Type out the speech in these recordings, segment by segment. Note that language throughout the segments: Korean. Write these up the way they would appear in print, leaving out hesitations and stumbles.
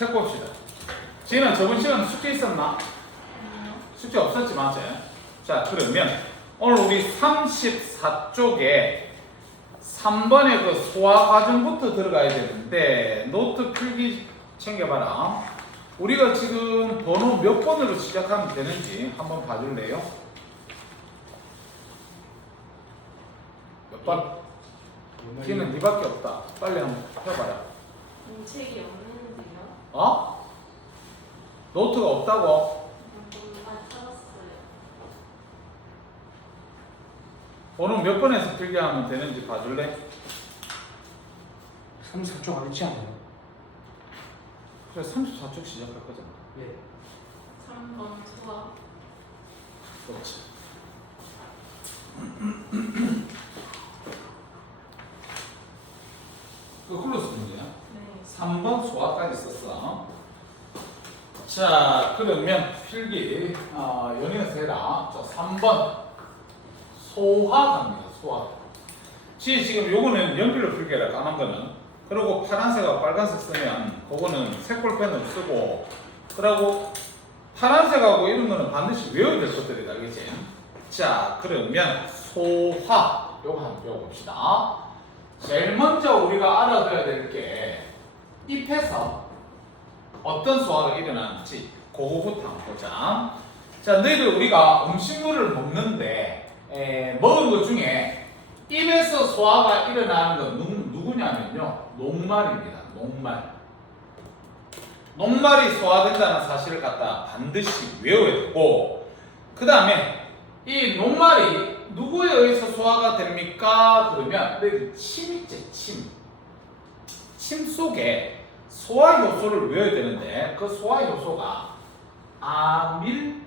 책 봅시다. 지혜는 저번 시간에 숙제 있었나? 숙제 없었지, 맞지? 자, 그러면 오늘 우리 34쪽에 3번의 그 소화 과정부터 들어가야 되는데 노트 필기 챙겨봐라. 우리가 지금 번호 몇 번으로 시작하면 되는지 한번 봐줄래요? 몇 번? 지혜는 니밖에 없다. 빨리 한번 해봐라. 책이 없는데요? 어? 노트가 없다고? 찾았어요. 번호 몇 번에서 필기하면 되는지 봐줄래? 34쪽 안 했지 않아요? 그래 34쪽 시작할 거잖아. 예. 3번 소화. 그렇지. 그걸로 쓰는 거야. 네. 3번 소화까지 썼어. 자, 그러면 필기 연이어서 해라. 자, 3번 소화 갑니다. 소화. 지금 요거는 연필로 필기해라. 까만 거는. 그리고 파란색하고 빨간색 쓰면 그거는 색볼펜으로 쓰고, 그리고 파란색하고 이런 거는 반드시 외워야 될 것들이다. 알겠지? 자, 그러면 소화 요거 한번 배워봅시다. 제일 먼저 우리가 알아둬야 될 게 잎에서 어떤 소화가 일어나는지 그거부터 한번 보자. 자, 너희들 우리가 음식물을 먹는데 먹은 것 중에 입에서 소화가 일어나는 건 누구냐면요, 녹말입니다. 녹말. 녹말이 소화된다는 사실을 갖다 반드시 외워야 되고, 그 다음에 이 녹말이 누구에 의해서 소화가 됩니까? 그러면 너희들 침 있지, 침. 침 속에 소화 효소를 외워야 되는데 그 소화 효소가 아밀레이스라는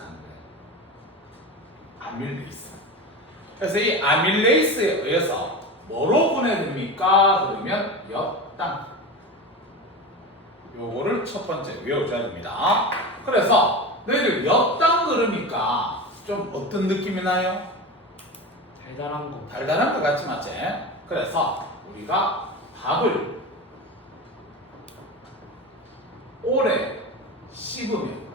거예요. 아밀레이스. 그래서 이 아밀레이스에 의해서 뭐로 분해됩니까? 그러면 엽당. 요거를 첫 번째 외워줘야 됩니다. 그래서 너희들 엽당 그러니까 좀 어떤 느낌이 나요? 달달한 거. 달달한 것 같지, 맞지? 그래서 우리가 밥을 오래 씹으면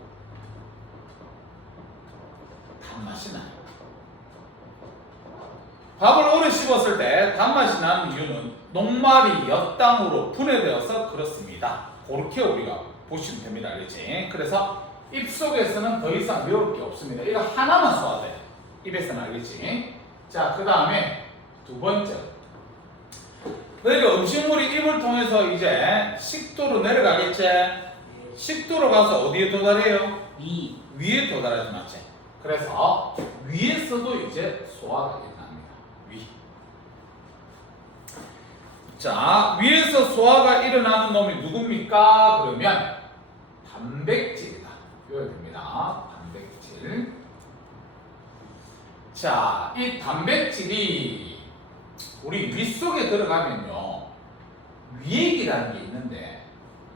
단맛이 나요. 밥을 오래 씹었을 때 단맛이 나는 이유는 녹말이 엽당으로 분해되어서 그렇습니다. 그렇게 우리가 보시면 됩니다. 알겠지? 그래서 입속에서는 더 이상 외울 게 없습니다. 이거 하나만 써야 돼. 입에서는. 알겠지? 자, 그 다음에 두 번째. 그러니까 음식물이 입을 통해서 이제 식도로 내려가겠지? 식도로 가서 어디에 도달해요? 위에 도달하지, 맞지? 그래서 위에서도 이제 소화가 일어납니다. 위. 자, 위에서 소화가 일어나는 놈이 누굽니까? 그러면 단백질이다. 외워야 됩니다. 단백질. 자, 이 단백질이 우리 위 속에 들어가면요, 위액이라는 게 있는데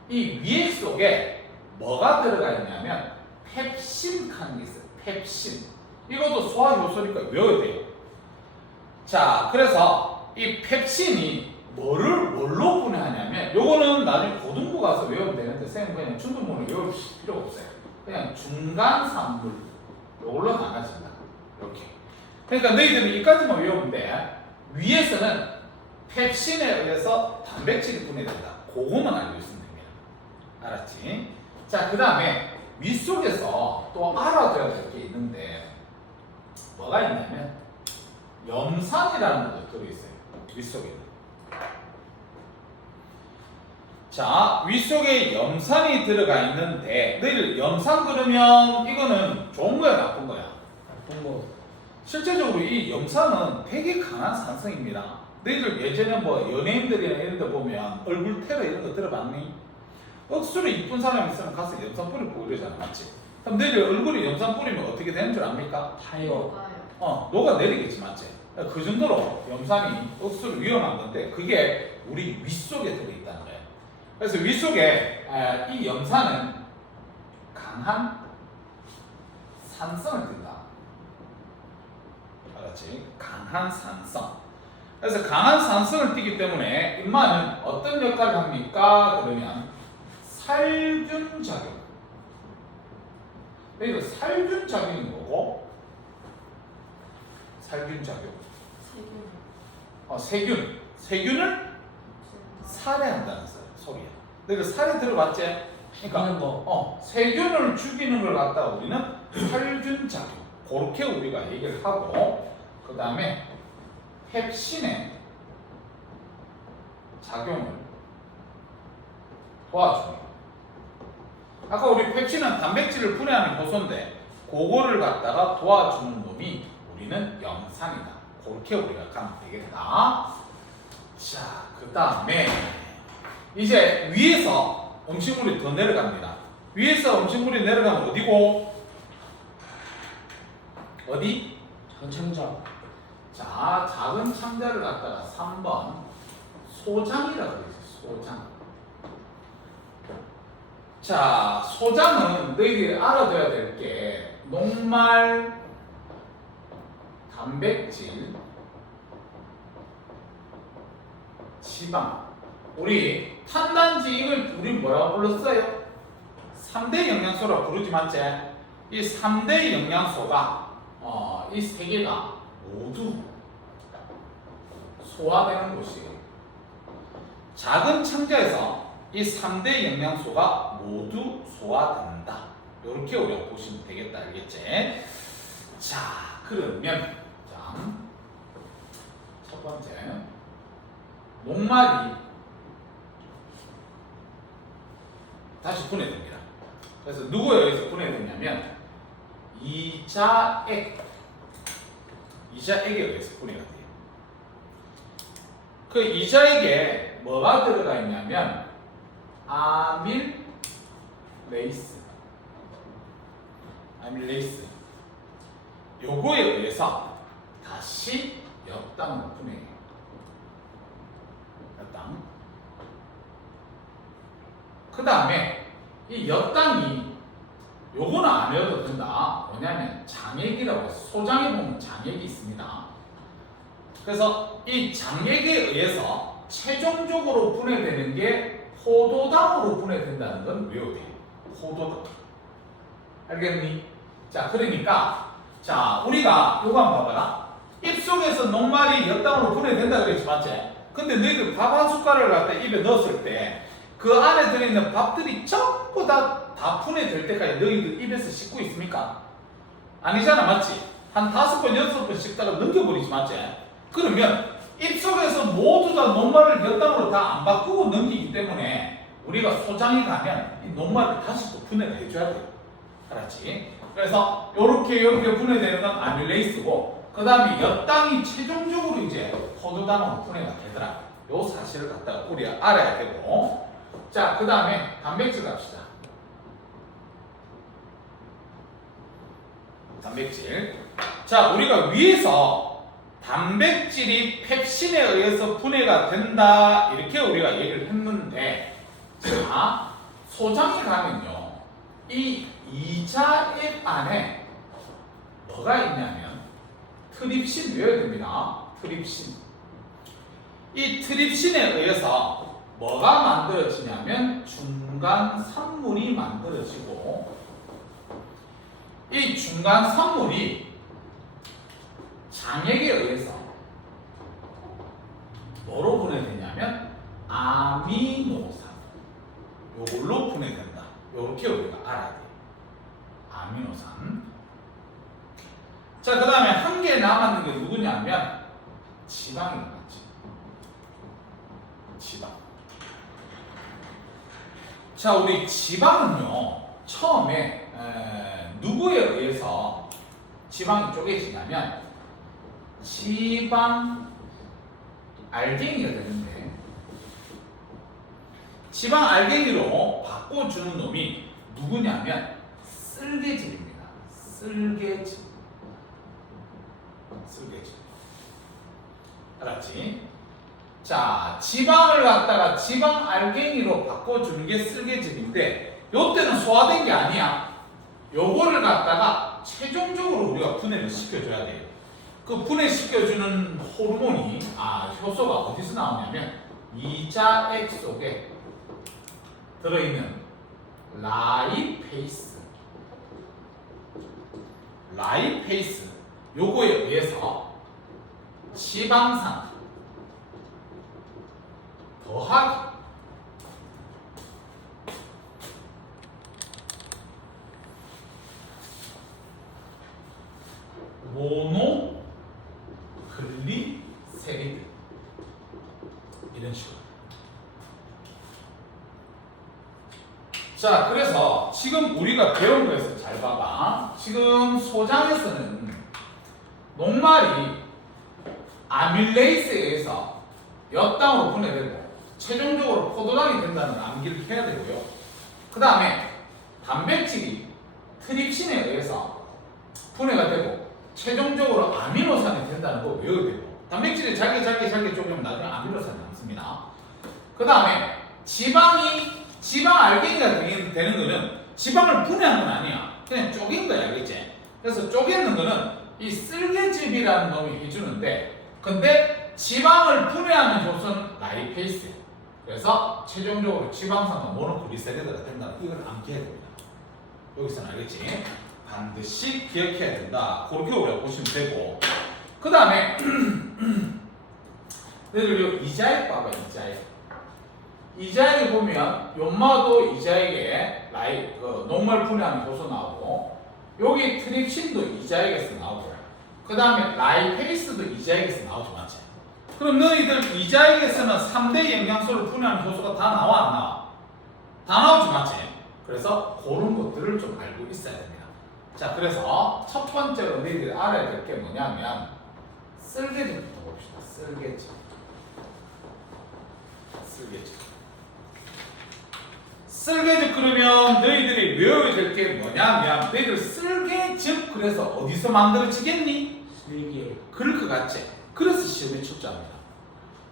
이 위액 속에 뭐가 들어가 있냐면 펩신이라는 게 있어요. 펩신. 이것도 소화 효소니까 외워야 돼요. 자, 그래서 이 펩신이 뭘로 분해하냐면, 요거는 나중에 고등부 가서 외우면 되는데 선생님 그냥 중등부는 외울 필요가 없어요. 그냥 중간산물 요걸로 나눠진다. 이렇게. 그러니까 너희들은 이까지만 외우면 돼. 위에서는 펩신에 의해서 단백질이 분해된다. 그거만 알고 있으면 됩니다. 알았지? 자, 그 다음에 윗속에서 또 알아둬야 될 게 있는데 뭐가 있냐면 염산이라는 것도 들어있어요. 윗속에는. 자, 윗속에 염산이 들어가 있는데 너희들 염산 그러면 이거는 좋은 거야, 나쁜 거야? 나쁜 거. 실제적으로 이 염산은 되게 강한 산성입니다. 너희들 예전에 뭐 연예인들이나 이런 데 보면 얼굴 테러 이런 거 들어봤니? 억수로 이쁜 사람 있으면 가서 염산 뿌리고 이러잖아, 맞지? 그럼 너희들 얼굴에 염산 뿌리면 어떻게 되는 줄 압니까? 타요. 녹아내리겠지, 맞지? 그 정도로 염산이 억수로 위험한 건데 그게 우리 윗속에 들어있다는 거예요. 그래서 윗속에 이 염산은 강한 산성을 띈다. 알았지? 강한 산성. 그래서 강한 산성을 띠기 때문에 인마는 어떤 역할을 합니까? 그러면 살균 작용. 이거 살균 작용인 거고, 살균 작용. 세균. 세균을 살해한다는 소리야. 내가 살해 들어봤지? 그러니까 하는 거. 세균을 죽이는 걸 갖다가 우리는 살균 작용. 그렇게 우리가 얘기를 하고, 그 다음에 펩신의 작용을 도와줍니다. 아까 우리 펩신은 단백질을 분해하는 효소인데, 그거를 갖다가 도와주는 놈이 우리는 염산이다. 그렇게 우리가 가면 되겠다. 자, 그 다음에 이제 위에서 음식물이 더 내려갑니다. 위에서 음식물이 내려가면 어디고? 어디? 작은 창자. 자, 작은 창자를 갖다가 3번 소장이라고 그러지. 소장. 자, 소장은 너희들이 알아둬야 될 게 녹말, 단백질, 지방. 우리 탄단지 이걸 우리 뭐라고 불렀어요? 3대 영양소라 부르지 맞지? 이 3대 영양소가 이 세 개가 모두 소화되는 곳이에요. 작은 창자에서 이 3대 영양소가 모두 소화된다. 이렇게 우리가 보시면 되겠다. 알겠지? 자, 그러면 자, 첫 번째 녹말이 다시 분해됩니다. 그래서 누구에 의해서 분해되냐면 이자액에 의해서 분해가 돼요. 그 이자액에 뭐가 들어가 있냐면 아밀레이스 요거에 의해서 다시 엿당으로 분해해요. 엿당. 그 다음에 이 엿당이 요거는 안 외워도 된다. 뭐냐면 장액이라고 해서 소장에 보면 장액이 있습니다. 그래서 이 장액에 의해서 최종적으로 분해되는 게 포도당으로 분해된다는 건 외워야 돼요. 포도당. 알겠니? 자, 그러니까 자, 우리가 요거 한번 봐봐라. 입속에서 녹말이 엿당으로 분해된다 그랬지, 맞지? 근데 너희들 밥 한 숟가락을 갖다 입에 넣었을 때 그 안에 들어있는 밥들이 전부 다 분해될 때까지 너희들 입에서 씹고 있습니까? 아니잖아, 맞지? 한 5번, 6번 씹다가 넘겨버리지, 맞지? 그러면 입속에서 모두 다 녹말을 엿당으로 다 안 바꾸고 넘기기 때문에 우리가 소장에 가면 이 녹말을 다시 또 분해를 해줘야 돼요. 알았지? 그래서 요렇게 분해되는 건 아밀레이스고, 그 다음에 엿당이 최종적으로 이제 포도당으로 분해가 되더라. 요 사실을 갖다가 우리가 알아야 되고, 자, 그 다음에 단백질 갑시다. 단백질. 자, 우리가 위에서 단백질이 펩신에 의해서 분해가 된다 이렇게 우리가 얘기를 했는데, 자, 소장에 가면요 이 이자액 안에 뭐가 있냐면 트립신 외워야 됩니다. 트립신. 이 트립신에 의해서 뭐가 만들어지냐면 중간 산물이 만들어지고, 이 중간 산물이 장액에 의해서 뭐로 분해되냐면 아미노산, 요걸로 분해된다. 요렇게 우리가 알아야 돼요. 아미노산. 자, 그 다음에 한 개 남았는 게 누구냐면 지방이 남았지. 지방. 자, 우리 지방은요 처음에 누구에 의해서 지방이 쪼개지냐면 지방 알갱이가 되는데, 지방 알갱이로 바꿔주는 놈이 누구냐면 쓸개질입니다. 쓸개질. 알았지? 자, 지방을 갖다가 지방 알갱이로 바꿔주는 게 쓸개질인데, 요때는 소화된 게 아니야. 요거를 갖다가 최종적으로 우리가 분해를 시켜줘야 돼요. 그 분해시켜주는 호르몬이, 효소가 어디서 나오냐면 이자액 속에 들어있는 라이페이스. 라이페이스. 요거에 의해서 지방산 더하기 모노글리세리드 이런 식으로. 자, 그래서 지금 우리가 배운 거에서 잘 봐봐. 지금 소장에서는 녹말이 아밀레이스에 의해서 엿당으로 분해되고 최종적으로 포도당이 된다는 걸 암기를 해야 되고요. 그 다음에 단백질이 트립신에 의해서 분해가 되고 최종적으로 아미노산이 된다는 걸 외워야 되고, 단백질이 잘게 쪼개면 나중에 아미노산이 남습니다. 그 다음에 지방 알갱이가 되는 거는 지방을 분해한 건 아니야. 그냥 쪼갠 거야, 알겠지? 그래서 쪼개는 거는 이 쓸개즙이라는 놈이 해주는데, 근데 지방을 분해하는 효소는 라이페이스야. 그래서 최종적으로 지방산과 모노글리세리드가 된다. 이걸 암기해야 됩니다. 여기서는 알겠지? 반드시 기억해야 된다. 그렇게 우리가 보시면 되고, 그 다음에 너희들 이자액 봐봐. 이자액에 보면 연마도 이자액에 녹말 분해하는 효소 나오고, 여기 트립신도 이자액에서 나오고, 그 다음에 라이페이스도 이자액에서 나오지, 맞지? 그럼 너희들 이자액에서는 3대 영양소를 분해하는 효소가 다 나와 안 나와? 다 나오지, 맞지? 그래서 그런 것들을 좀 알고 있어야 됩니다. 자, 그래서 첫 번째로 너희들이 알아야 될 게 뭐냐면 쓸개즙부터 봅시다. 쓸개즙. 그러면 너희들이 외워야 될 게 뭐냐면, 너희들 쓸개즙 그래서 어디서 만들어지겠니? 쓸개. 그럴 것 같지? 그래서 시험에 출제합니다.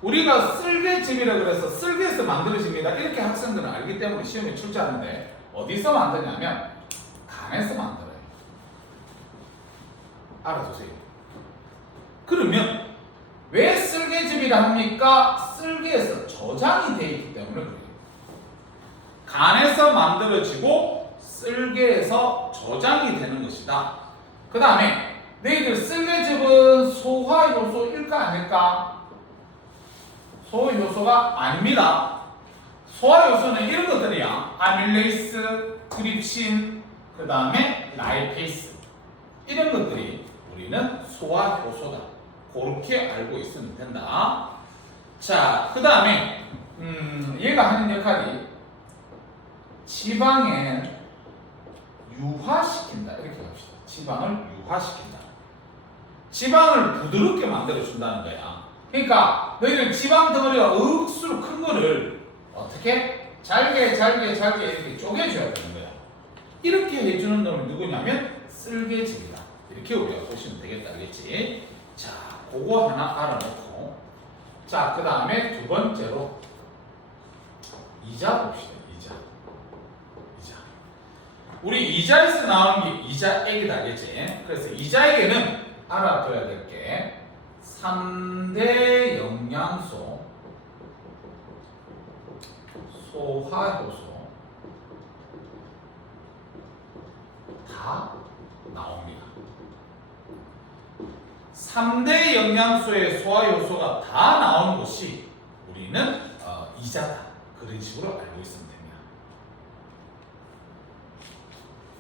우리가 쓸개즙이라 그래서 쓸개에서 만들어집니다. 이렇게 학생들은 알기 때문에 시험에 출제하는데, 어디서 만드냐면 간에서 만들어요. 알아두세요. 그러면 왜 쓸개즙이라 합니까? 쓸개에서 저장이 되어 있기 때문에 그래요. 간에서 만들어지고 쓸개에서 저장이 되는 것이다. 그 다음에 너희들 쓸개즙은 소화효소일까 아닐까? 소화효소가 아닙니다. 소화효소는 이런 것들이야. 아밀레이스, 트립신, 그 다음에 라이페이스, 이런 것들이 우리는 소화효소다. 그렇게 알고 있으면 된다. 자, 그 다음에 얘가 하는 역할이 지방을 유화시킨다. 이렇게 합시다. 지방을 유화시킨다. 지방을 부드럽게 만들어준다는 거야. 그러니까 너희들 지방 덩어리가 억수로 큰 거를 어떻게? 잘게 이렇게 쪼개줘야 되는 거야. 이렇게 해주는 놈이 누구냐면 쓸개즙이다. 이렇게 우리가 보시면 되겠다. 알겠지? 자, 그거 하나 알아놓고, 자, 그 다음에 두 번째로 이자 봅시다. 우리 이자에서 나오는 게 이자액이다. 알겠지? 그래서 이자액에는 알아둬야 될 게 3대 영양소, 소화효소 다 나옵니다. 3대 영양소의 소화효소가 다 나온 것이 우리는 이자다. 그런 식으로 알고 있습니다.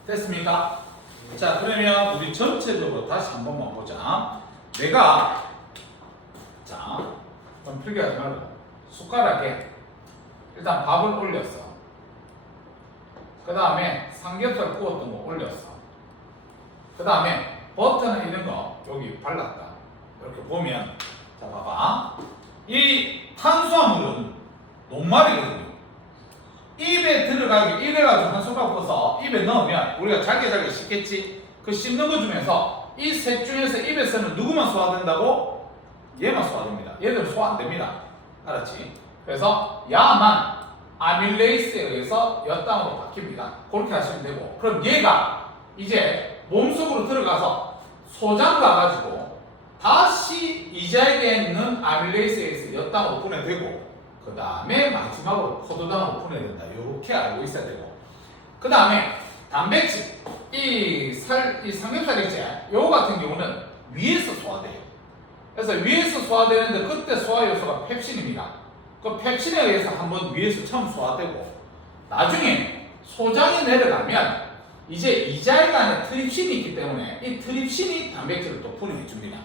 됐습니까? 자, 그러면 우리 전체적으로 다시 한 번만 보자. 내가, 자, 그럼 필기하지 말고 숟가락에 일단 밥을 올렸어. 그 다음에 삼겹살 구웠던 거 올렸어. 그 다음에 버터는 이런 거 여기 발랐다. 이렇게 보면, 자, 봐봐. 이 탄수화물은 녹말이거든요. 입에 들어가기 이래가지고 한 숟가락 부어서 입에 넣으면 우리가 잘게 씹겠지? 그 씹는 것 중에서 이 셋 중에서 입에서는 누구만 소화된다고? 얘만 소화됩니다. 얘들은 소화 안 됩니다. 알았지? 그래서 야만 아밀레이스에 의해서 엿당으로 바뀝니다. 그렇게 하시면 되고, 그럼 얘가 이제 몸속으로 들어가서 소장 가가지고 다시 이자에게 있는 아밀레이스에 의해서 엿당으로 분해되고, 그 다음에 마지막으로 포도당으로 분해된다. 이렇게 알고 있어야 되고, 그 다음에 단백질, 이 삼겹살 있지? 요거 같은 경우는 위에서 소화돼요. 그래서 위에서 소화되는데 그때 소화 요소가 펩신입니다. 그 펩신에 의해서 한번 위에서 처음 소화되고 나중에 소장이 내려가면 이제 이 자리가 안에 트립신이 있기 때문에 이 트립신이 단백질을 또 분해해 줍니다.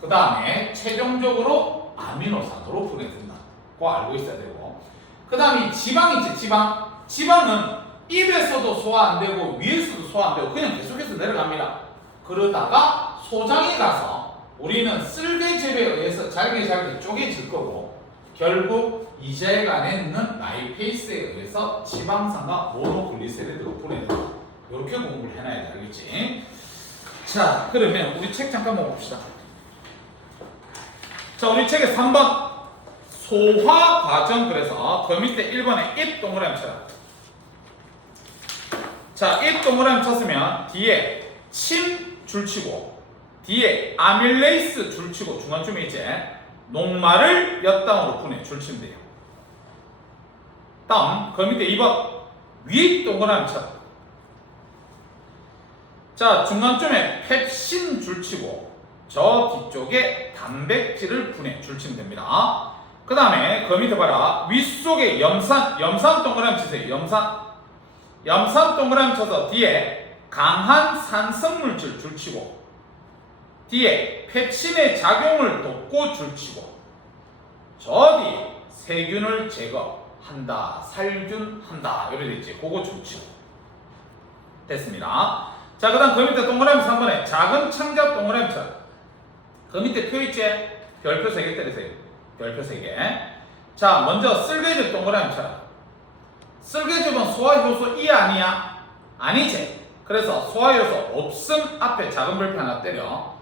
그 다음에 최종적으로 아미노산으로 분해된다고 알고 있어야 되고, 그 다음에 지방 있지, 지방은 입에서도 소화 안 되고 위에서도 소화 안 되고 그냥 계속해서 내려갑니다. 그러다가 소장에 가서 우리는 쓸개 재배에 의해서 잘게 쪼개질 거고, 결국 이 자리가 안에 있는 라이페이스에 의해서 지방산과 모노글리세리드로 분해된다. 이렇게 공부를 해놔야 돼, 알겠지? 자, 그러면 우리 책 잠깐만 봅시다. 자, 우리 책에 3번 소화 과정, 그래서 그 밑에 1번에 입 동그라미 쳐라. 자, 입 동그라미 쳤으면 뒤에 침 줄치고 뒤에 아밀레이스 줄치고 중간쯤에 이제 녹말을 엿당으로 분해 줄치면 돼요. 다음 그 밑에 2번 위 동그라미 쳐라. 자, 중간쯤에 펩신 줄치고 저 뒤쪽에 단백질을 분해 줄치면 됩니다. 그 다음에 그 밑에 봐라. 윗속에 염산 동그라미 치세요. 염산 동그라미 쳐서 뒤에 강한 산성물질 줄치고 뒤에 펩신의 작용을 돕고 줄치고 저 뒤에 세균을 제거한다, 살균한다 이렇게 되어있지. 그거 줄치고 됐습니다. 자, 그 다음 그 밑에 동그라미 3번에 작은 창잡 동그라미 쳐. 그 밑에 표 있지? 별표 3개 때리세요. 별표 3개. 자, 먼저 쓸개즙 동그라미 쳐라. 쓸개즙은 소화효소 E 아니야? 아니지. 그래서 소화효소 없음 앞에 작은 별표 하나 때려.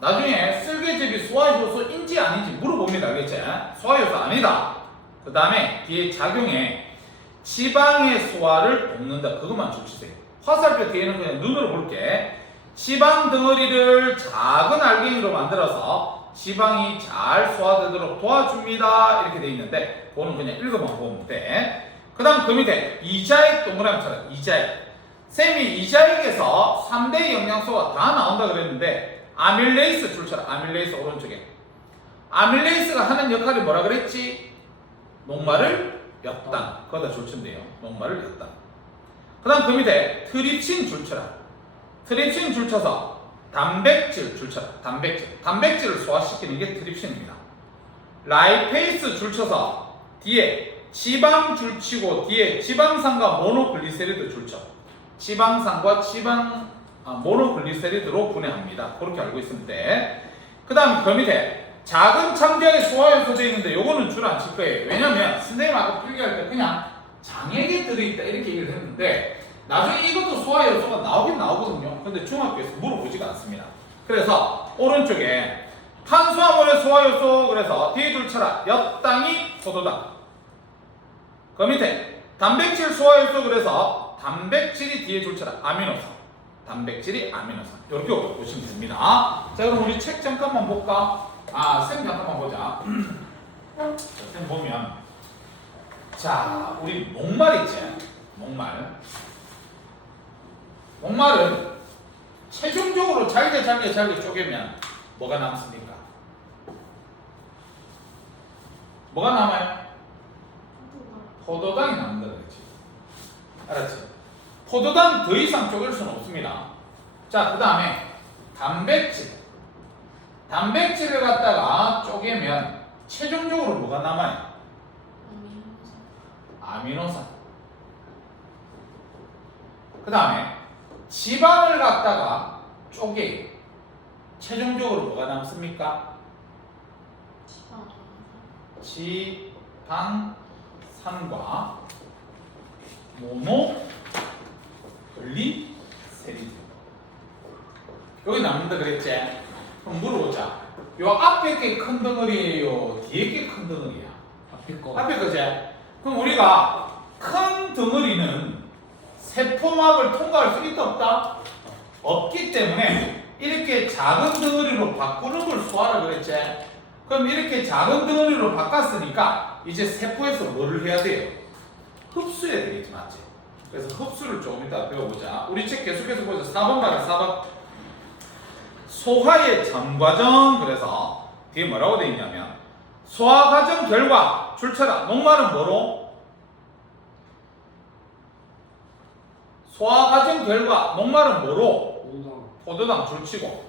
나중에 쓸개즙이 소화효소인지 아닌지 물어봅니다. 알겠지? 소화효소 아니다. 그 다음에 뒤에 작용에 지방의 소화를 돕는다. 그것만 줄치세요. 화살표 뒤에는 그냥 눈으로 볼게. 지방 덩어리를 작은 알갱이로 만들어서 지방이 잘 소화되도록 도와줍니다. 이렇게 돼 있는데 그거는 그냥 읽어만 보면 돼. 그 다음 그 밑에 이자액 동그라미 쳐라. 이자액. 쌤이 이자액에서 3대 영양소가 다 나온다 그랬는데 아밀레이스 줄쳐라. 아밀레이스 오른쪽에. 아밀레이스가 하는 역할이 뭐라 그랬지? 녹말을 엿당. 거기다 줄치면 돼요. 녹말을 엿당. 그 다음 그 밑에 트립신 줄쳐라. 트립신 줄쳐서 단백질 줄쳐라. 단백질을 소화시키는 게 트립신입니다. 라이페이스 줄쳐서 뒤에 지방 줄치고 뒤에 지방산과 모노글리세리드 줄쳐. 지방산과 모노글리세리드로 분해합니다. 그렇게 알고 있으면 돼. 그 다음 그 밑에 작은 창자에 소화효소 되어 있는데 요거는 줄 안 칠 거예요. 왜냐면 선생님 아까 필기할 때 그냥 장액에 들어있다 이렇게 얘기를 했는데 나중에 이것도 소화효소가 나오긴 나오거든요. 근데 중학교에서 물어보지가 않습니다. 그래서 오른쪽에 탄수화물의 소화효소, 그래서 뒤에 줄 쳐라. 엿당이 포도당. 그 밑에 단백질 소화효소, 그래서 단백질이 뒤에 줄 쳐라. 아미노산. 단백질이 아미노산. 이렇게 보시면 됩니다. 자, 그럼 우리 책 잠깐만 볼까? 쌤 잠깐만 보자. 쌤 보면 자, 우리 녹말 있지? 녹말은 최종적으로 잘게 쪼개면 뭐가 남습니까? 뭐가 남아요? 포도당이 남는다 그랬지. 알았지? 포도당 더 이상 쪼갤 수는 없습니다. 자, 그 다음에 단백질을 갖다가 쪼개면 최종적으로 뭐가 남아요? 아미노산. 그 다음에 지방을 갖다가 쪼개요. 최종적으로 뭐가 남습니까? 지방산과 모노글리세리드. 여기 남는다 그랬지? 그럼 물어보자. 요 앞에 게 큰 덩어리예요? 뒤에 게 큰 덩어리야? 앞에 거. 앞에 거지? 그럼 우리가 큰 덩어리는 세포막을 통과할 수 있다 없다? 없기 때문에 이렇게 작은 덩어리로 바꾸는 걸 소화라 그랬지? 그럼 이렇게 작은 덩어리로 바꿨으니까 이제 세포에서 뭐를 해야 돼요? 흡수해야 되겠지, 맞지? 그래서 흡수를 조금 이따 배워보자. 우리 책 계속해서 보자. 4번 가라. 4번. 소화의 전 과정. 그래서 뒤에 뭐라고 돼 있냐면 소화 과정 결과 출처라. 녹말은 뭐로? 소화 과정 결과 녹말은 뭐로? 오당 포도당 줄치고.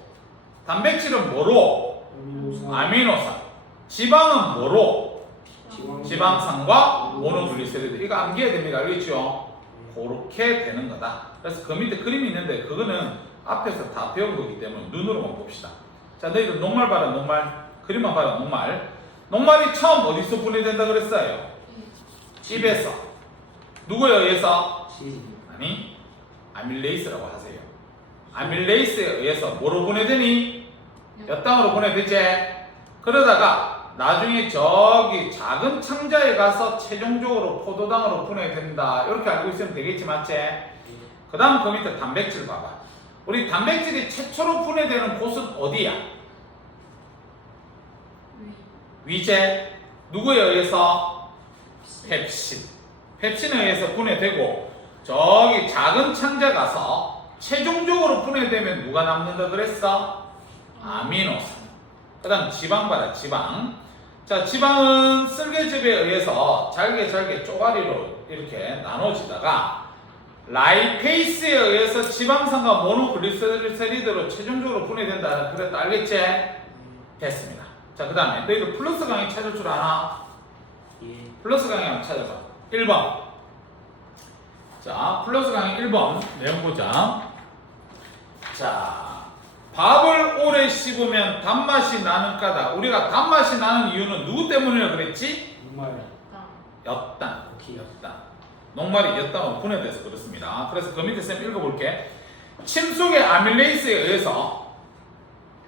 단백질은 뭐로? 아미노산 아미노산. 지방은 뭐로? 지방 지방산과 모노글리세리드. 이거 암기해야 됩니다. 알겠죠? 그렇게 되는 거다. 그래서 그 밑에 그림이 있는데 그거는 앞에서 다 배운 거기 때문에 눈으로만 봅시다. 자, 너희들 녹말 봐라. 녹말. 그림만 봐라. 녹말. 녹말이 처음 어디서 분해된다 그랬어요? 입에서. 누구에 의해서? 시 아니, 아밀레이스라고 하세요. 아밀레이스에 의해서 뭐로 분해되니? 엿당으로 분해되지? 그러다가 나중에 저기 작은 창자에 가서 최종적으로 포도당으로 분해된다. 이렇게 알고 있으면 되겠지, 맞지? 그 다음 그 밑에 단백질 봐봐. 우리 단백질이 최초로 분해되는 곳은 어디야? 위제. 누구에 의해서? 펩신. 펩신에 의해서 분해되고 저기 작은 창자 가서 최종적으로 분해되면 누가 남는다 그랬어? 아미노산. 그 다음 지방 봐라. 지방. 자, 지방은 쓸개즙에 의해서 잘게 쪼가리로 이렇게 나눠지다가 라이페이스에 의해서 지방산과 모노글리세리드로 최종적으로 분해된다. 그랬다. 알겠지? 됐습니다. 자, 그 다음에 너희들 플러스 강의 찾을 줄 아나? 예 플러스 강의 한번 찾아봐. 1번. 자, 플러스 강의 1번 내용 보자. 자, 밥을 오래 씹으면 단맛이 나는 까다. 우리가 단맛이 나는 이유는 누구 때문이라고 그랬지? 녹말 엿단. 오케이 엿단. 녹말이 엿단으로 분해돼서 그렇습니다. 그래서 그 밑에 쌤 읽어볼게. 침 속의 아밀레이스에 의해서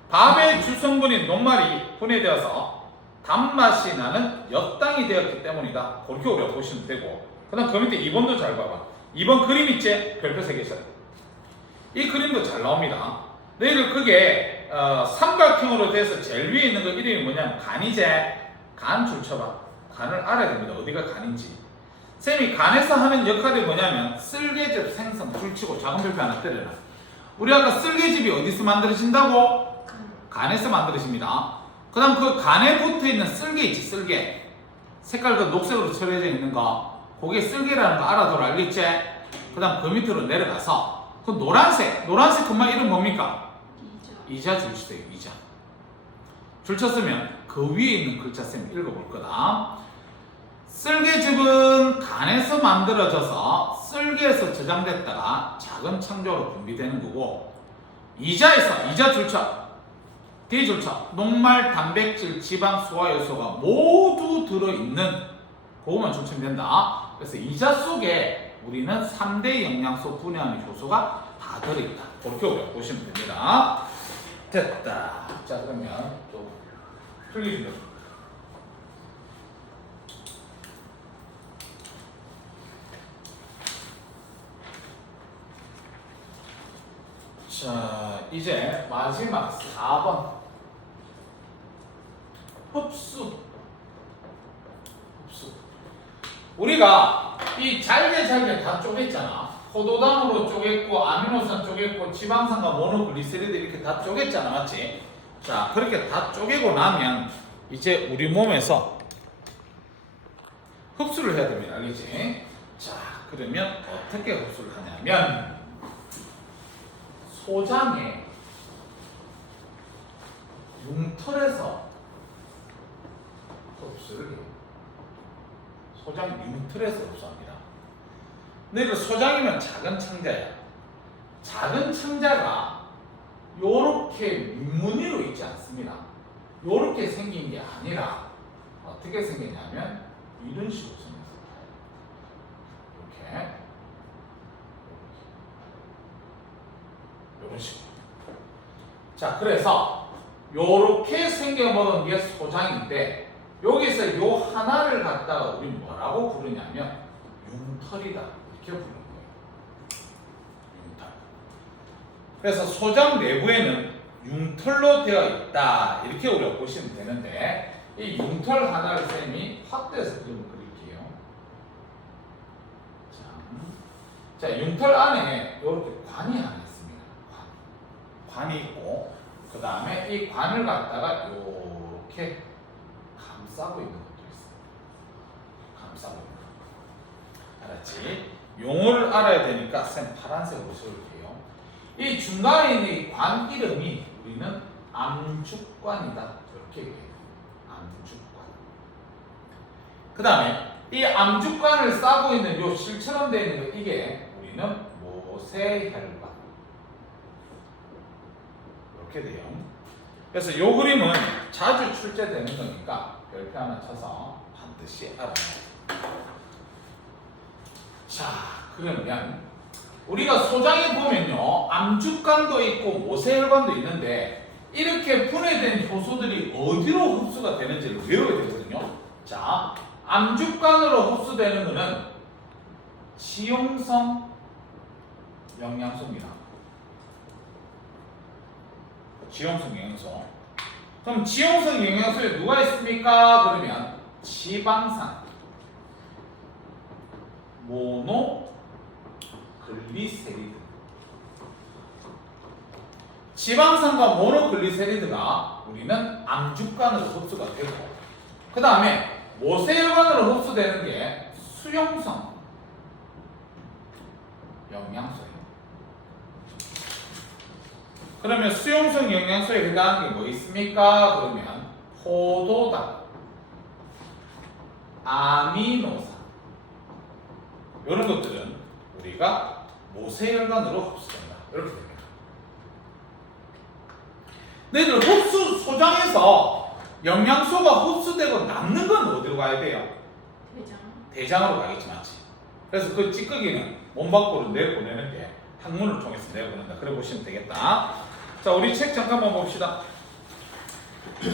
밥의 주성분인 녹말이 분해되어서 단맛이 나는 엿당이 되었기 때문이다. 그렇게 우리가 보시면 되고, 그 다음 그 밑에 2번도 잘 봐봐. 2번 그림 있지? 별표 3개. 이 그림도 잘 나옵니다. 너희들 그게 삼각형으로 돼서 제일 위에 있는 거 이름이 뭐냐면 간이제. 간 줄쳐봐. 간을 알아야 됩니다. 어디가 간인지. 쌤이 간에서 하는 역할이 뭐냐면 쓸개즙 생성 줄치고 작은 별표 하나 때려놔. 우리 아까 쓸개즙이 어디서 만들어진다고? 간에서 만들어집니다. 그 다음 그 간에 붙어있는 쓸개 있지, 쓸개. 색깔 그 녹색으로 칠해져 있는 거, 그게 쓸개라는 거 알아둬라. 알겠지? 그 다음 그 밑으로 내려가서 그 노란색 금방 이름 뭡니까? 이자 줄치세요. 이자. 줄 쳤으면 그 위에 있는 글자 쌤 읽어볼 거다. 쓸개즙은 간에서 만들어져서 쓸개에서 저장됐다가 작은 창조로 분비되는 거고, 이자에서 이자 줄쳐, D 줄쳐, 녹말, 단백질, 지방, 소화 요소가 모두 들어있는 그것만 줄치면 된다. 그래서 이자 속에 우리는 3대 영양소 분해하는 효소가 다 들어있다. 그렇게 우리가 보시면 됩니다. 됐다. 자, 그러면 또 풀리는 거. 자, 이제 마지막 4번. 흡수. 우리가 이 잘게 다 쪼갰잖아. 포도당으로 쪼갰고 아미노산 쪼갰고 지방산과 모노글리세리드 이렇게 다 쪼갰잖아. 맞지? 자, 그렇게 다 쪼개고 나면 이제 우리 몸에서 흡수를 해야 됩니다. 알겠지? 자, 그러면 어떻게 흡수를 하냐면 소장의 융털에서 흡수를 해요. 소장 융털에서 흡수합니다. 근데 그 소장이면 작은 창자야. 작은 창자가 요렇게 민무늬로 있지 않습니다. 요렇게 생긴 게 아니라 어떻게 생겼냐면 이런 식으로 생겼어요. 이렇게. 이런 식으로. 자, 그래서 요렇게 생겨먹은 게 소장인데 여기서 요 하나를 갖다가 우리 뭐라고 부르냐면 융털이다. 이렇게 부르는 거예요. 융털. 그래서 소장 내부에는 융털로 되어 있다. 이렇게 우리가 보시면 되는데 이 융털 하나를 쌤이 확대해서 그림 그릴게요. 자, 자, 융털 안에 이렇게 관이 하나 있습니다. 관이 있고, 그 다음에 이 관을 갖다가 이렇게 감싸고 있는 것도 있어요. 감싸고 있는 거. 알았지? 용어를 알아야 되니까 쌤 파란색으로 세울게요. 이 중간에 있는 이 관 이름이 우리는 암죽관이다. 이렇게 얘기해요. 암죽관. 그 다음에 이 암죽관을 싸고 있는 요 실처럼 되어 있는 거, 이게 우리는 모세혈관. 이렇게 돼요. 그래서 요 그림은 자주 출제되는 거니까 별표 하나 쳐서 반드시 알아요. 자, 그러면 우리가 소장에 보면요, 암죽관도 있고 모세혈관도 있는데 이렇게 분해된 효소들이 어디로 흡수가 되는지를 외워야 되거든요. 자, 암죽관으로 흡수되는 것은 지용성 영양소입니다. 지용성 영양소. 그럼 지용성 영양소에 누가 있습니까? 그러면 지방산, 모노글리세리드. 지방산과 모노글리세리드가 우리는 암죽관으로 흡수가 되고, 그 다음에 모세혈관으로 흡수되는 게 수용성 영양소예요. 그러면 수용성 영양소에 해당하는 게 뭐 있습니까? 그러면 포도당, 아미노산, 이런 것들은 우리가 모세혈관으로 흡수된다. 이렇게 됩니다. 너희들 흡수 소장에서 영양소가 흡수되고 남는 건 어디로 가야 돼요? 대장. 대장으로 가겠지, 맞지? 그래서 그 찌꺼기는 몸 밖으로 내보내는 게 항문을 통해서 내보낸다. 그래 보시면 되겠다. 자, 우리 책 잠깐만 봅시다.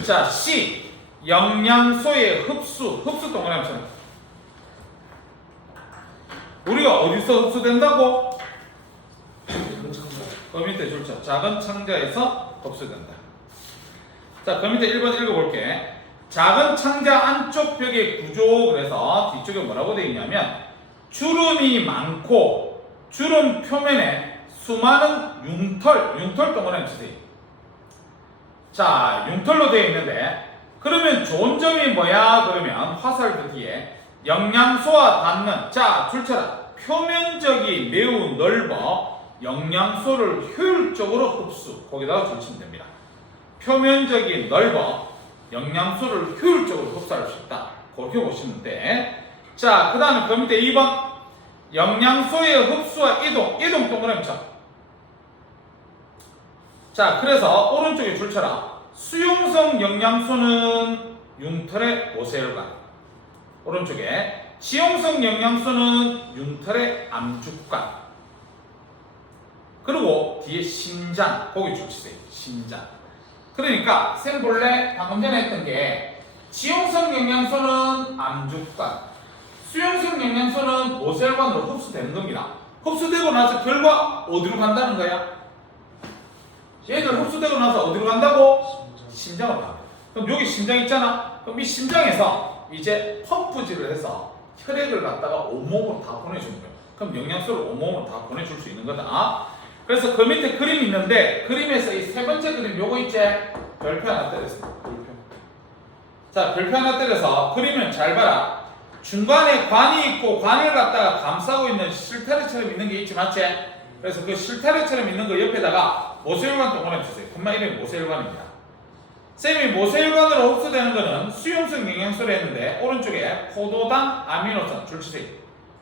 자, C. 영양소의 흡수 동그라미처럼. 우리가 어디서 흡수된다고? 그 밑에 줄쳐. 작은 창자에서 흡수된다. 자, 그 밑에 1번 읽어볼게. 작은 창자 안쪽 벽의 구조, 그래서 뒤쪽에 뭐라고 되어 있냐면 주름이 많고 주름 표면에 수많은 융털 동그라미 치세요. 자, 융털로 되어 있는데 그러면 좋은 점이 뭐야? 그러면 화살표 뒤에 영양소와 닿는, 자, 줄쳐라. 표면적이 매우 넓어 영양소를 효율적으로 흡수. 거기다가 줄치면 됩니다. 표면적이 넓어 영양소를 효율적으로 흡수할 수 있다. 그렇게 보시면 돼. 자, 그 다음에 그 밑에 2번. 영양소의 흡수와 이동 동그라미 쳐. 자, 그래서 오른쪽에 줄쳐라. 수용성 영양소는 융털의 모세혈관. 오른쪽에 지용성 영양소는 융털의 암죽관. 그리고 뒤에 심장, 거기 줄치세요. 심장. 그러니까 쌤 본래 방금 전에 했던 게 지용성 영양소는 암죽관, 수용성 영양소는 모세혈관으로 흡수되는 겁니다. 흡수되고 나서 결과 어디로 간다는 거야? 얘들 흡수되고 나서 어디로 간다고? 심장으로 간다. 그럼 여기 심장 있잖아. 그럼 이 심장에서 이제 펌프질을 해서 혈액을 갖다가 온몸으로 다 보내주는 거예요. 그럼 영양소를 온몸으로 다 보내줄 수 있는 거다. 그래서 그 밑에 그림이 있는데 그림에서 이 세 번째 그림 요거 있지? 별표 하나 때렸습니다. 별표. 자, 별표 하나 때려서 그림을 잘 봐라. 중간에 관이 있고 관을 갖다가 감싸고 있는 실타래처럼 있는 게 있지, 맞지? 그래서 그 실타래처럼 있는 거 옆에다가 모세혈관 동그라미 주세요. 금방 이름이 모세혈관입니다. 쌤이 모세혈관으로 흡수되는 거는 수용성 영양소를 했는데 오른쪽에 포도당, 아미노산 줄치세요.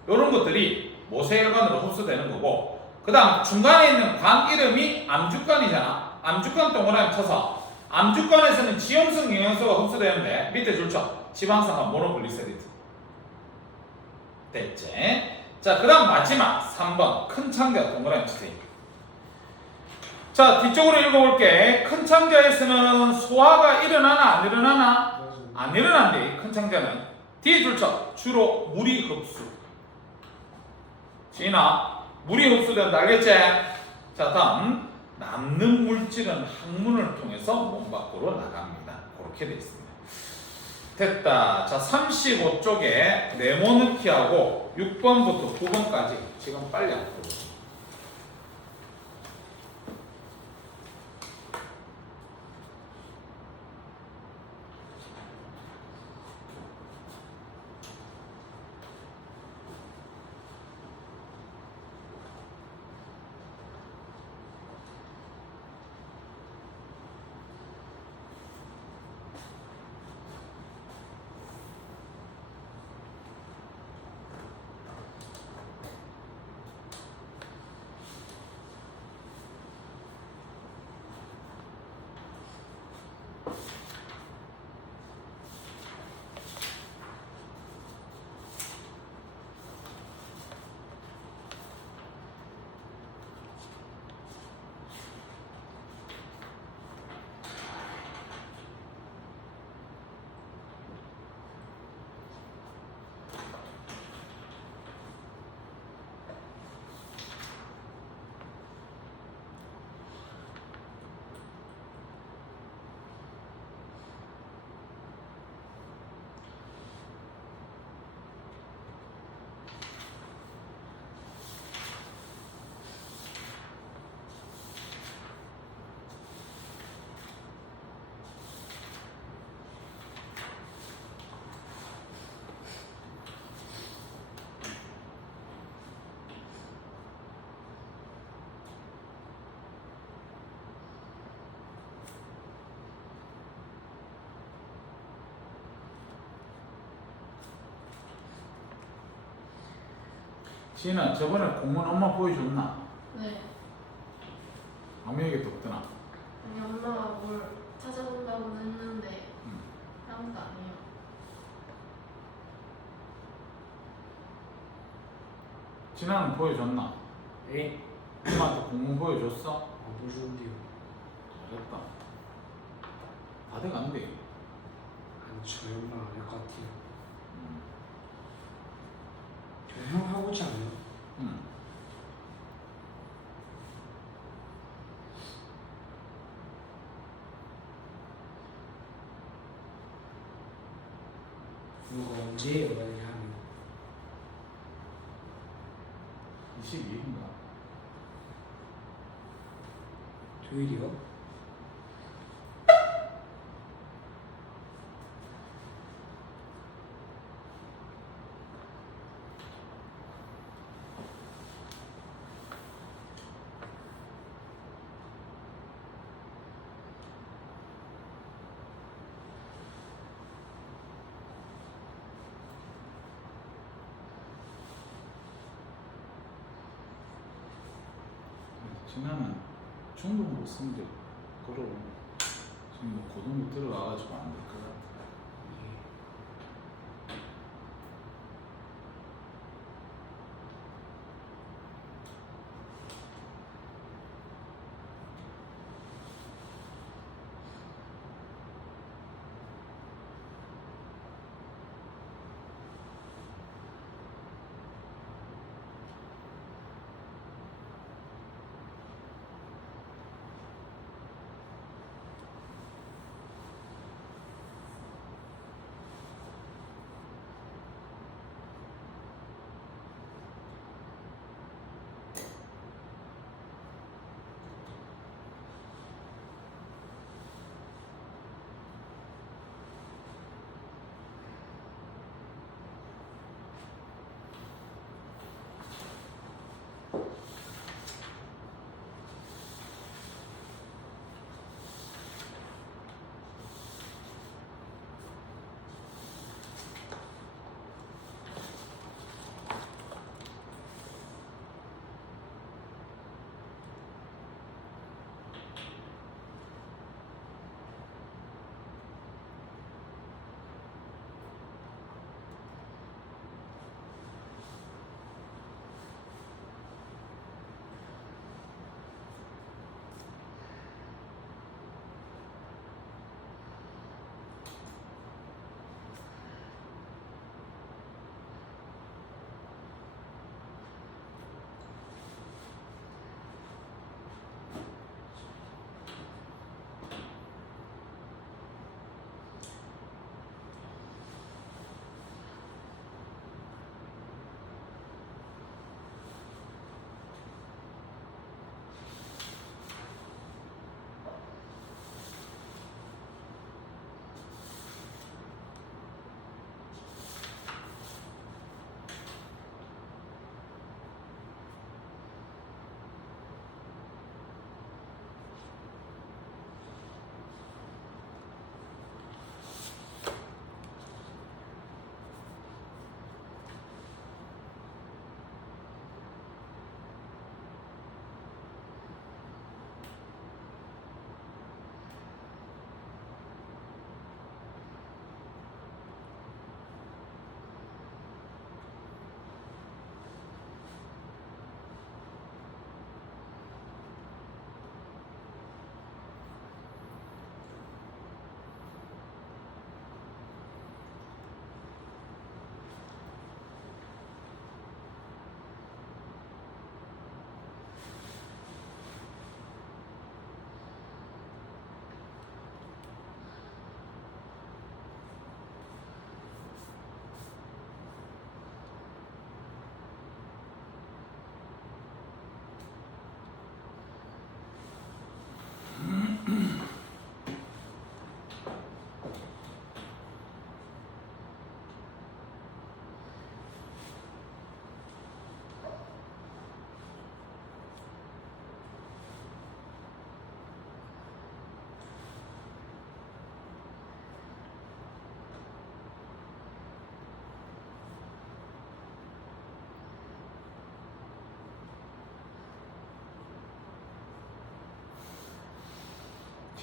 이런 것들이 모세혈관으로 흡수되는 거고, 그 다음 중간에 있는 관 이름이 암죽관이잖아. 암죽관 동그라미 쳐서 암죽관에서는 지용성 영양소가 흡수되는데 밑에 줄쳐. 지방산과 모노글리세리드. 됐지? 자, 그 다음 마지막 3번 큰 창자 동그라미 치세요. 자, 뒤쪽으로 읽어볼게. 큰 창자에서는 소화가 일어나나 안 일어나나? 안 일어난대. 큰 창자는 뒤에 줄쳐. 주로 물이 흡수. 지인아, 물이 흡수된다. 알겠지? 자, 다음 남는 물질은 항문을 통해서 몸 밖으로 나갑니다. 그렇게 되어 있습니다. 됐다. 자, 35쪽에 네모넣기하고 6번부터 9번까지 지금 빨리 안 풀어. 지인아, 저번에 공문 엄마 보여줬나? 네. 아무 얘기도 없더나? 아니 엄마가 뭘 찾아본다고 했는데 아무도 아니에요. 진아는 보여줬나? 에? 엄마한테 공문 보여줬어? 안 보여주는데요. 잘했다. 다 돼간대. 아니 저희 엄마 안 할 것 같아요. 형 하고 있지 않아요? 응. 누가 언제예요 만약에 하면? 22일인가? 토요일이요? 진아는 중등으로 성적 그러고 지금 뭐 고등부 들어가가지고 안 될 것 같아.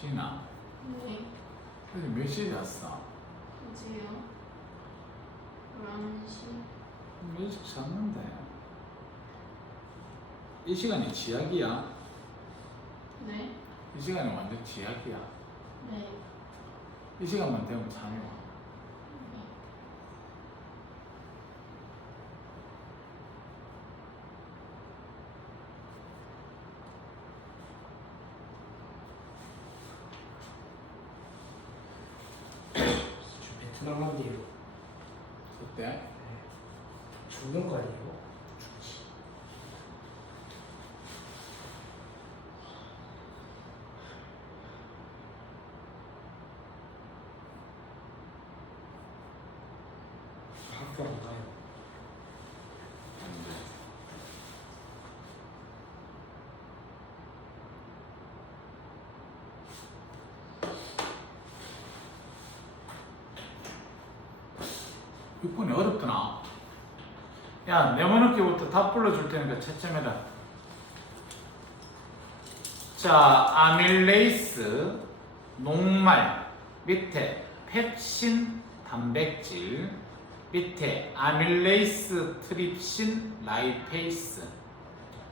지나 네. 그래서 몇 시에 왔어? 이제요. 11시. 일찍 잤는데 이 시간이 지약이야? 네. 이 시간이 완전 지약이야. 네. 이 시간만 되면 잠이 와. 네. 저 베트남 간대요. 그때 네. 죽는 거 아니에요? 학교 안 가요. 육번이 어렵더나. 야, 네모넣기부터 답 불러줄 테니까 채점해라. 자, 아밀레이스, 녹말, 밑에 펩신, 단백질, 밑에 아밀레이스, 트립신, 라이페이스,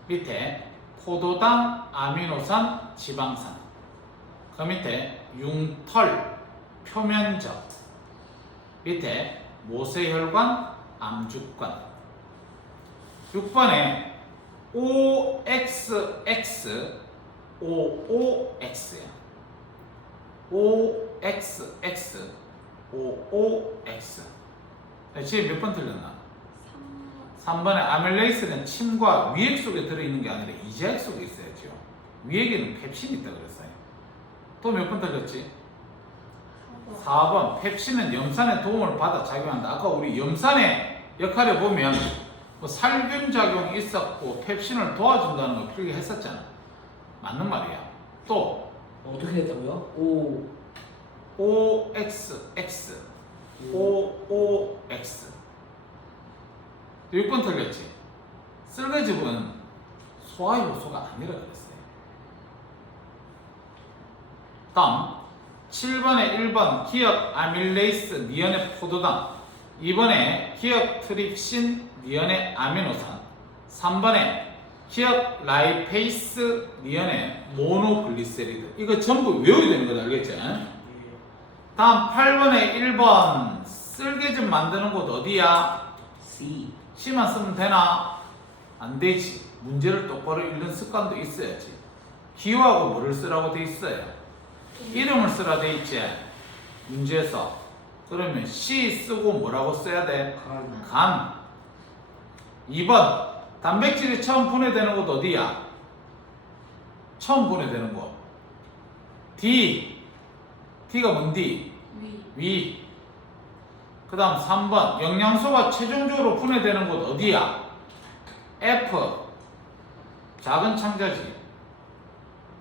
밑에 포도당, 아미노산, 지방산, 그 밑에 융털, 표면적, 밑에 모세혈관, 암죽관. 6번에 OXX, OOX야. OXX, OOX. 지금 몇 번 틀렸나? 3번에 아밀레이스는 침과 위액 속에 들어있는 게 아니라 이자액 속에 있어야죠. 위액에는 펩신이 있다 그랬어요. 또 몇 번 틀렸지? 4번 펩신은 염산의 도움을 받아 작용한다. 아까 우리 염산의 역할을 보면 뭐 살균 작용이 있었고 펩신을 도와준다는 거 필기했었잖아. 맞는 말이야. 또 어떻게 됐다고요? 오. OXX, OOX. 6번 틀렸지. 쓸개즙은 소화 요소가 아니라 그랬어요. 다음 7번에 1번 기억 아밀레이스 니언의 포도당, 2번에 기억 트립신 니언의 아미노산, 3번에 기억 라이페이스 니언의 모노글리세리드. 이거 전부 외워야 되는 거다, 알겠지? 다음 8번에 1번 쓸개즙 만드는 곳 어디야? C. C만 쓰면 되나? 안 되지. 문제를 똑바로 읽는 습관도 있어야지. 기호하고 뭐를 쓰라고 돼 있어요? 이름을 쓰라 돼 있지. 문제에서. 그러면 C 쓰고 뭐라고 써야 돼? 간. 간. 2번 단백질이 처음 분해되는 곳 어디야? 처음 분해되는 곳. D. D가 뭔디? 위. 위. 그 다음 3번 영양소가 최종적으로 분해되는 곳 어디야? F. 작은 창자지.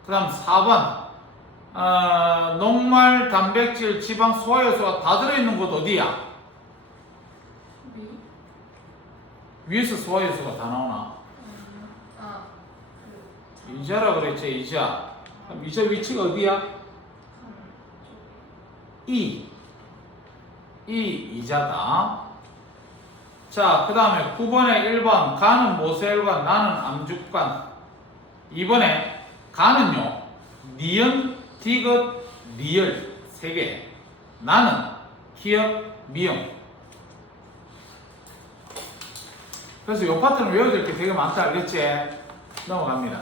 그 다음 4번 녹말, 단백질, 지방, 소화효소가 다 들어있는 곳 어디야? 위. 위에서 소화효소가 다 나오나? 아. 그. 이자라 그랬지. 이자. 그럼 이자 위치가 어디야? 간. E. 이자다. 자, 그 다음에 9번에 1번 간은 모세혈관, 나는 암죽관. 2번에 간은요 니언, 디귿, 리얼 3개. 나는 기억, 미용. 그래서 이 파트는 외워야 될 게 되게 많다, 알겠지? 넘어갑니다.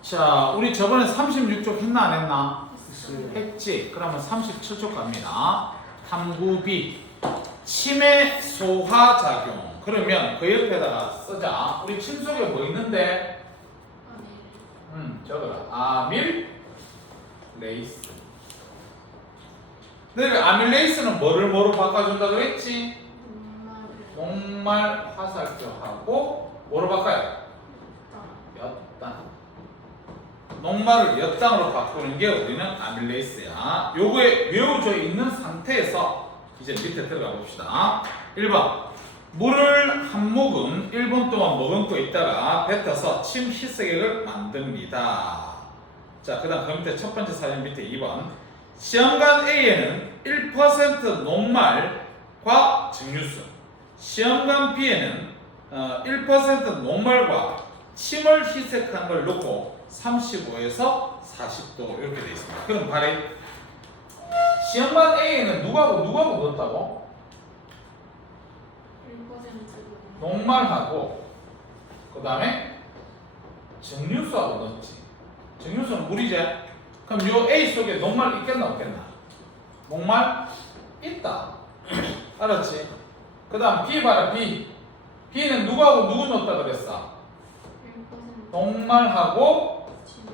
자, 우리 저번에 36쪽 했나 안 했나? 있어요. 했지. 그러면 37쪽 갑니다. 탐구비 치매 소화 작용. 그러면 그 옆에다가 쓰자. 우리 침 속에 뭐 있는데? 아니. 적어라. 아밀레이스. 근데 아밀레이스는 뭐로 바꿔준다 그랬지? 녹말 화살표하고 뭐로 바꿔요? 엿당. 녹말을 엿당으로 바꾸는 게 우리는 아밀레이스야. 요거에 외워져 있는 상태에서 이제 밑에 들어가 봅시다. 1번 물을 한 모금 1분 동안 머금고 있다가 뱉어서 침 희석액을 만듭니다. 자, 그 다음 그 밑에 첫 번째 사진 밑에 2번. 시험관 A에는 1% 녹말과 증류수, 시험관 B에는 1% 녹말과 침을 희석한 걸 넣고 35에서 40도 이렇게 되어 있습니다. 그럼 발에 시험관 A에는 누구하고 넣었다고? 1%로. 녹말하고 그 다음에 증류수하고 넣었지. 증류수는 물이지. 그럼 요 A 속에 녹말 있겠나 없겠나? 녹말 있다. 알았지? 그 다음 B 봐라 B. B는 누구하고 누구 넣었다 그랬어? 1% 녹말하고 침.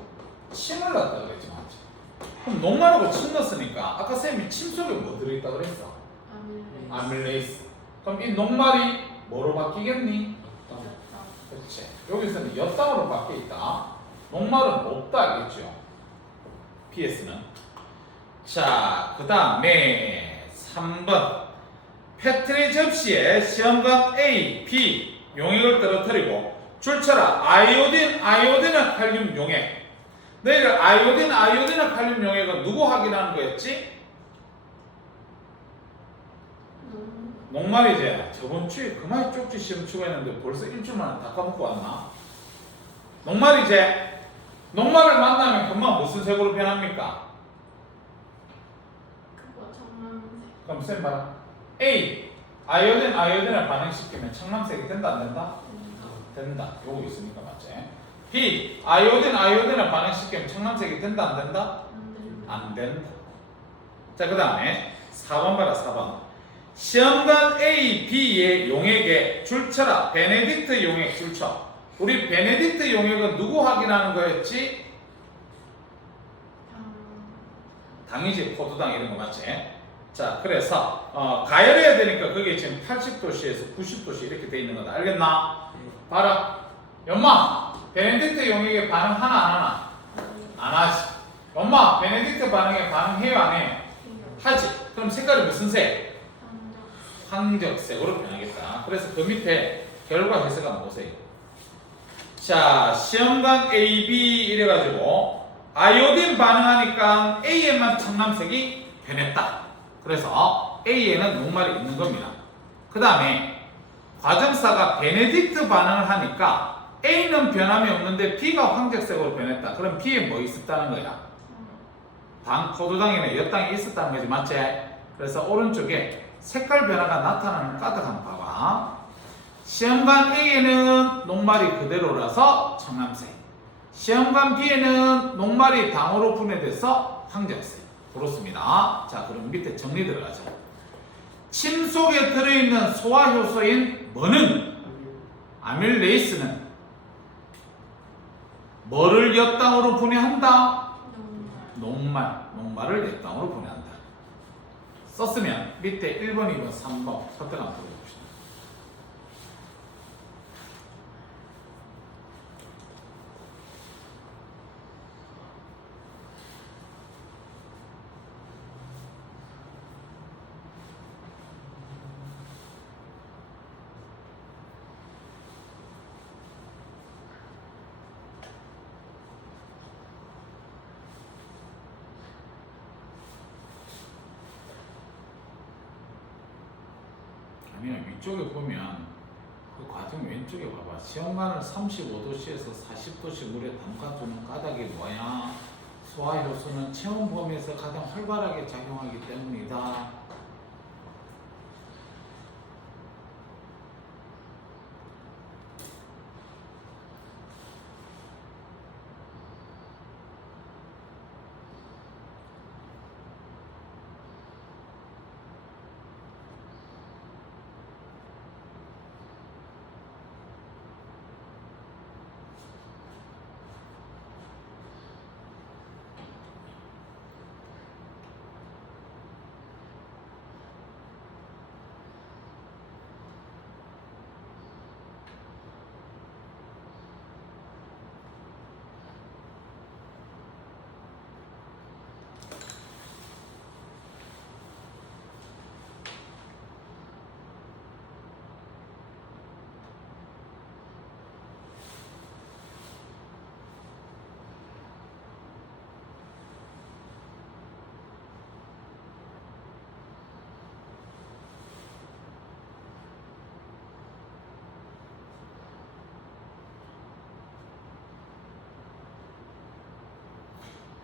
침을 넣었다 그랬지 맞지? 그럼 녹말하고 침 넣었으니까 아까 쌤이 침 속에 뭐 들어있다 그랬어? 아밀레이스. 아밀레이스. 그럼 이 녹말이 뭐로 바뀌겠니? 땀. 그렇지. 여기서는 엿당으로 바뀌어 있다. 녹말은 없다 알겠죠? PS는. 자, 그 다음에 3번. 페트리 접시에 시험관 A, B 용액을 떨어뜨리고 줄쳐라 아이오딘과 칼륨 용액. 너희들 아이오딘과 칼륨 용액은 누구 확인하는 거였지? 녹말이지. 저번 주에 그만 쪽지 시험 치고 했는데 벌써 일주일 만에 다 까먹고 왔나? 녹말이지. 녹말을 만나면 금방 무슨 색으로 변합니까? 그거 청량색. 그럼 쌤 봐라. A 아이오딘을 반응시키면 청량색이 된다 안 된다? 된다. 요거 있으니까 맞지? B 아이오딘을 반응시키면 청량색이 된다 안 된다? 안 된다. 안 된다. 자, 그 다음에 4번 봐라 4번. 시험관 A, B의 용액에 줄쳐라 베네딕트 용액 줄쳐. 우리 베네딕트 용액은 누구 확인하는 거였지? 당이지. 포도당 이런 거 맞지? 자, 그래서 가열해야 되니까 그게 지금 80도씨에서 90도씨 이렇게 돼 있는 거다. 알겠나? 봐라. 연마 베네딕트 용액에 반응 하나 안 하나? 안 하지. 연마 베네딕트 반응에 반응해요 안 해요? 하지. 그럼 색깔이 무슨 색? 황적색으로 변하겠다. 그래서 그 밑에 결과 해석 한번 보세요. 자, 시험관 A, B 이래가지고 아이오딘 반응하니까 A에만 청남색이 변했다. 그래서 A에는 녹말이 있는 겁니다. 그 다음에 과정사가 베네딕트 반응을 하니까 A는 변함이 없는데 B가 황적색으로 변했다. 그럼 B에 뭐 있었다는 거야? 포도당이나 엿당이 있었다는 거지, 맞지? 그래서 오른쪽에 색깔 변화가 나타나는 까닭 한번 봐봐. 시험관 A에는 녹말이 그대로라서 청남색, 시험관 B에는 녹말이 당으로 분해돼서 황적색. 그렇습니다. 자, 그럼 밑에 정리 들어가죠. 침 속에 들어있는 소화효소인 뭐는? 아밀레이스는 뭐를 엿당으로 분해한다? 녹말을 엿당으로 분해한다. 썼으면 밑에 1번, 2번, 3번 선택 한번 해봅시다. 아니야, 위쪽에 보면 그 과정 왼쪽에 봐봐. 시험관을 35도씨에서 40도씨 물에 담가두는 까닭이 뭐야? 소화효소는 체온 범위에서 가장 활발하게 작용하기 때문이다.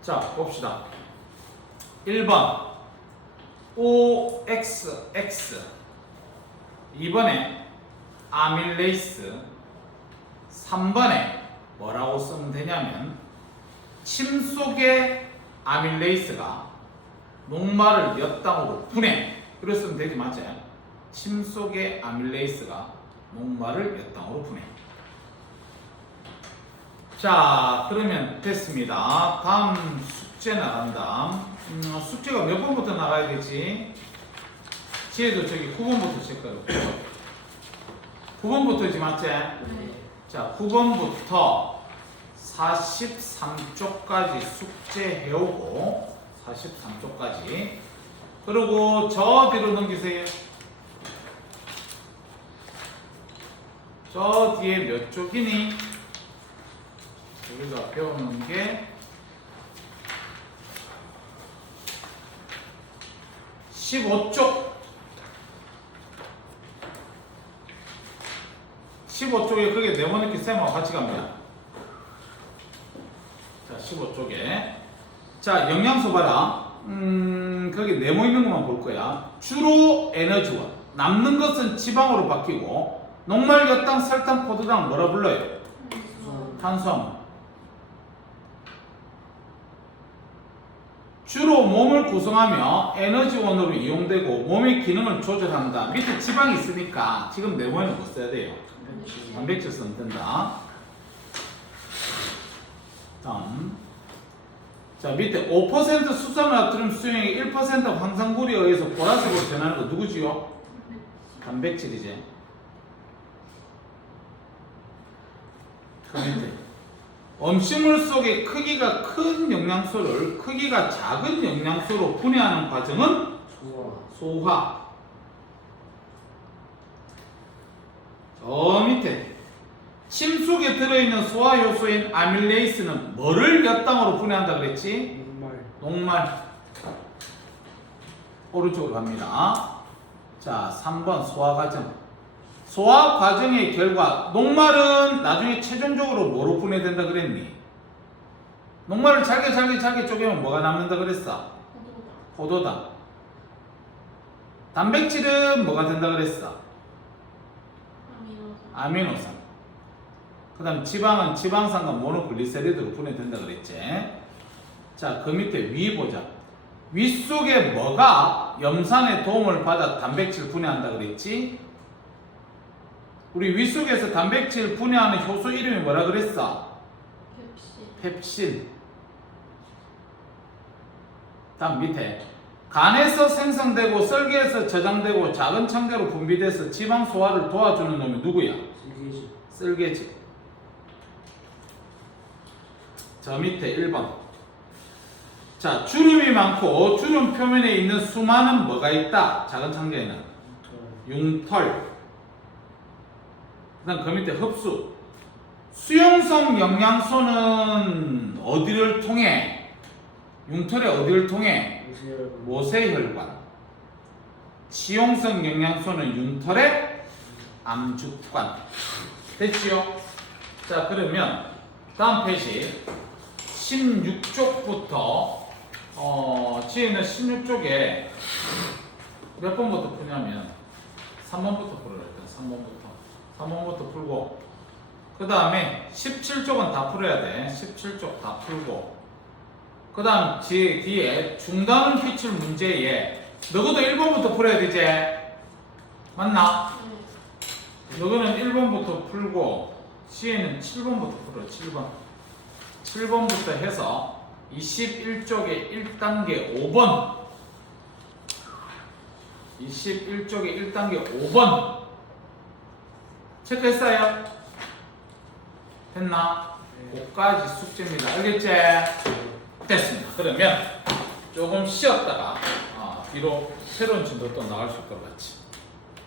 자, 봅시다. 1번 OXX 2번에 아밀레이스 3번에 뭐라고 쓰면 되냐면 침 속의 아밀레이스가 녹말을 몇 당으로 분해 그랬으면 되지 맞지? 침 속의 아밀레이스가 녹말을 몇 당으로 분해. 자, 그러면 됐습니다. 다음 숙제 나간다. 숙제가 몇 번부터 나가야 되지? 지혜도 저기 9번부터 체크하고 9번부터지 맞지? 네. 자, 9번부터 43쪽까지 숙제 해오고 43쪽까지 그리고 저 뒤로 넘기세요. 저 뒤에 몇 쪽이니? 우리가 배우는 게 15쪽 15쪽에 그게 네모네키 셈하고 같이 갑니다. 자, 15쪽에 자, 영양소 봐라. 거기 네모 있는 것만 볼 거야. 주로 에너지원 남는 것은 지방으로 바뀌고 녹말, 엿당, 설탕, 포도당 뭐라 불러요? 탄수화물. 주로 몸을 구성하며 에너지원으로 이용되고 몸의 기능을 조절한다. 밑에 지방이 있으니까 지금 네모에는 뭐 써야 돼요? 단백질 쓰면 된다. 다음. 자, 밑에 5% 수산물 나트륨 수용액 1% 황산물에 의해서 보라색으로 변하는 거 누구지요? 단백질이지. 그 밑에 음식물 속에 크기가 큰 영양소를 크기가 작은 영양소로 분해하는 과정은 소화. 저 밑에 침 속에 들어있는 소화 효소인 아밀레이스는 뭐를 몇 당으로 분해한다 그랬지? 녹말. 오른쪽으로 갑니다. 자, 3번 소화 과정. 소화 과정의 결과 녹말은 나중에 최종적으로 뭐로 분해된다 그랬니? 녹말을 잘게 쪼개면 뭐가 남는다 그랬어? 포도당. 단백질은 뭐가 된다 그랬어? 아미노산. 그 다음 지방은 지방산과 모노글리세리드로 분해된다 그랬지. 자, 그 밑에 위 보자. 위 속에 뭐가 염산의 도움을 받아 단백질 분해한다 그랬지? 우리 위 속에서 단백질 분해하는 효소 이름이 뭐라 그랬어? 펩신. 다음 밑에 간에서 생성되고 썰기에서 저장되고 작은 창자로 분비돼서 지방 소화를 도와주는 놈이 누구야? 쓸개질. 저 밑에 1번. 자, 주름이 많고 주름 표면에 있는 수많은 뭐가 있다? 작은 창자에는 융털. 그 다음 그 밑에 흡수. 수용성 영양소는 어디를 통해? 융털의 어디를 통해? 모세혈관. 지용성 영양소는 융털의 암죽관. 됐지요? 자, 그러면 다음 페이지 16쪽부터 지혜는 16쪽에 몇 번부터 푸냐면 3번부터 풀어라. 일단 3번부터 풀고 그 다음에 17쪽은 다 풀어야 돼. 17쪽 다 풀고 그 다음 뒤에 중단을 끼칠 문제에 너희도 1번부터 풀어야 되지? 맞나? 너희는 1번부터 풀고 지혜는 7번부터 풀어. 7번부터 해서 21쪽에 1단계 5번 21쪽에 1단계 5번 체크했어요? 됐나? 그까지 숙제입니다. 알겠지? 됐습니다. 그러면 조금 쉬었다가 뒤로 새로운 진도 또 나갈 수 있을 것 같지.